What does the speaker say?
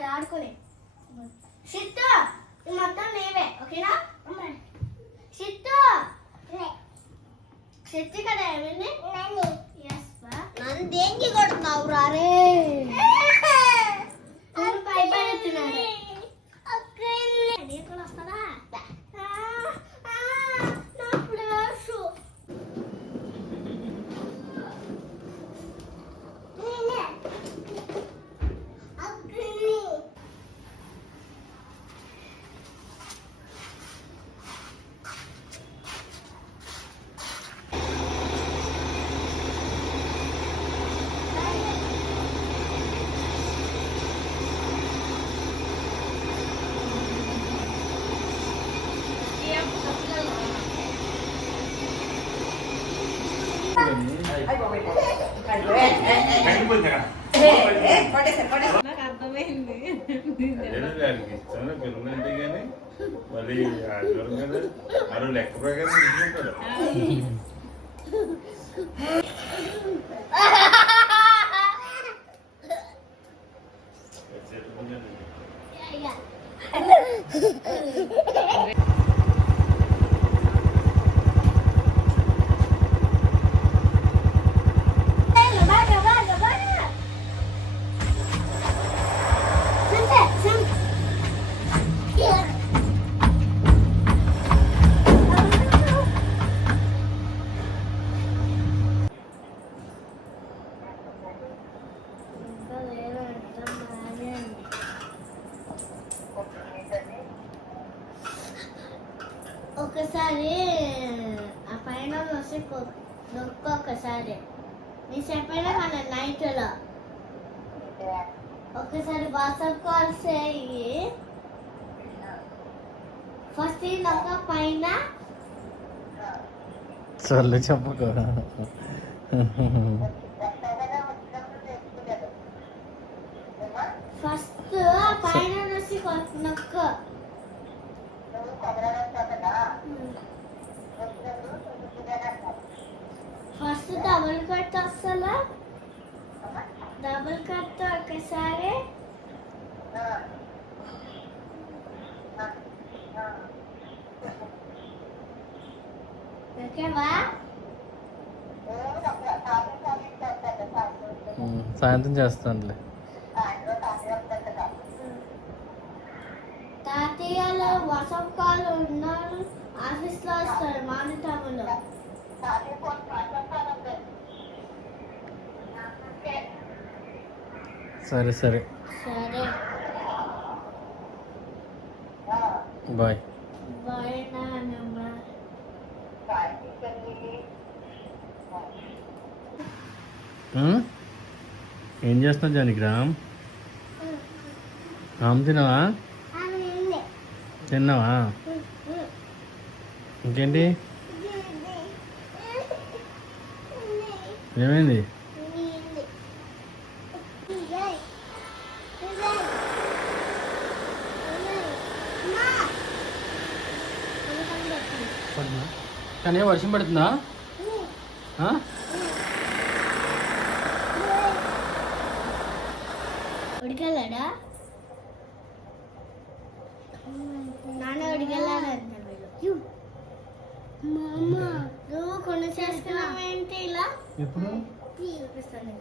ఇక్కడ ఆడుకునే సిత్తు మొత్తం నీవే ఓకేనా? సిత్తు సిత్తు కదా ఏమైంది? నన్ను. దేనికి కొడుతున్నావు రారే నీకు పిల్లలంటే కానీ మరి ఆదివారం కదా మరో లెక్క ప్రకారం తీసుకుంటాడు ఒకసారి ఆ పైన వస్తే నొక్క ఒకసారి. నేను చెప్పాను మన నైట్లో. ఒకసారి వాట్సాప్ కాల్స్ అయ్యి ఫస్ట్ ఈ నొక్క పైన. చల్లు చెప్పుకో ఫస్ట్ పైన నొక్క. సాయంత్రం చేస్తానులే. తాతయ్యలో వాట్సాప్ కాల్ ఉన్నారు ఆఫీస్లో వస్తారు మానిటములో సరే సరే. సరే. బాయ్. బాయ్. ఏం చేస్తున్నావు జానిగ్రామ్ ఆమె తినవా తిన్నావా? ఇంకేంటి? ఏమైంది? కానీ వర్షం పడుతుందా ఆ? ఉడికెళ్ళాడా నాన్న ఉడికెళ్ళాడు నువ్వు కొను చేసుకున్నావేంటి ఇలా? ఎప్పుడు? చూపిస్తాను.